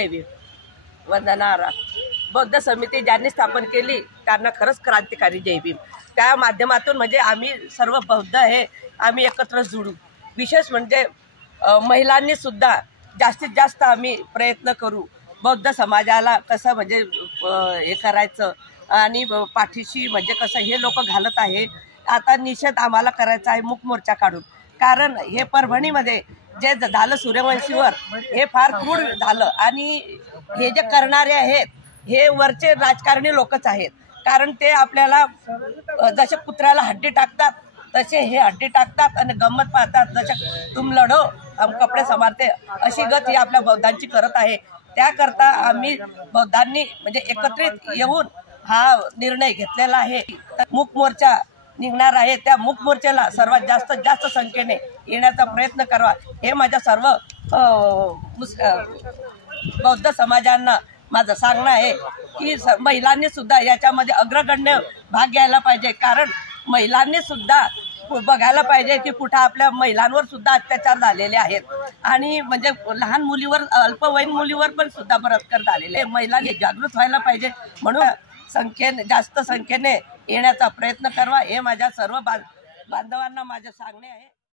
जय भीम। वंदना आरा बौद्ध समिती ज्यांनी स्थापन केली त्यांना खरंच क्रांतिकारी जय भीम। त्या माध्यमातून म्हणजे आम्ही सर्व बौद्ध हे आम्ही एकत्र जुळू। विशेष म्हणजे महिलांनी सुद्धा जास्तीत जास्त आम्ही प्रयत्न करू बौद्ध समाजाला कसं म्हणजे हे करायचं आणि पाठीशी म्हणजे कसं हे लोक घालत आहे। आता निषेध आम्हाला करायचा आहे मूक मोर्चा काढून, कारण हे परभणीमध्ये जे झालं सूर्यवंशीवर हे फार क्रूर झालं आणि हे जे करणारे आहेत हे वरचे राजकारणी लोकच आहेत। कारण ते आपल्याला जसे कुत्र्याला हड्डी टाकतात तसे हे हड्डी टाकतात आणि गंमत पाहतात, जसे तुम लढो हम कपडे संभाळते अशी गत ही आपल्या बौद्धांची करत आहे। त्याकरता आम्ही बौद्धांनी म्हणजे एकत्रित येऊन हा निर्णय घेतलेला आहे। मूक मोर्चा निघणार आहे, त्या मूक मोर्चाला सर्वात जास्त संख्येने येण्याचा प्रयत्न करावा हे माझ्या सर्व बौद्ध समाजांना माझं सांगणं आहे की महिलांनी सुद्धा याच्यामध्ये अग्रगण्य भाग घ्यायला पाहिजे। कारण महिलांनी सुद्धा बघायला पाहिजे की कुठं आपल्या महिलांवर सुद्धा अत्याचार झालेले आहेत आणि म्हणजे लहान मुलीवर अल्पवयीन मुलीवर पण सुद्धा बलात्कार झालेले। महिलांनी जागृत व्हायला पाहिजे, म्हणून जास्त संख्येने येण्याचा प्रयत्न करावा हे माझ्या सर्व बांधवांना माझे सांगणे आहे।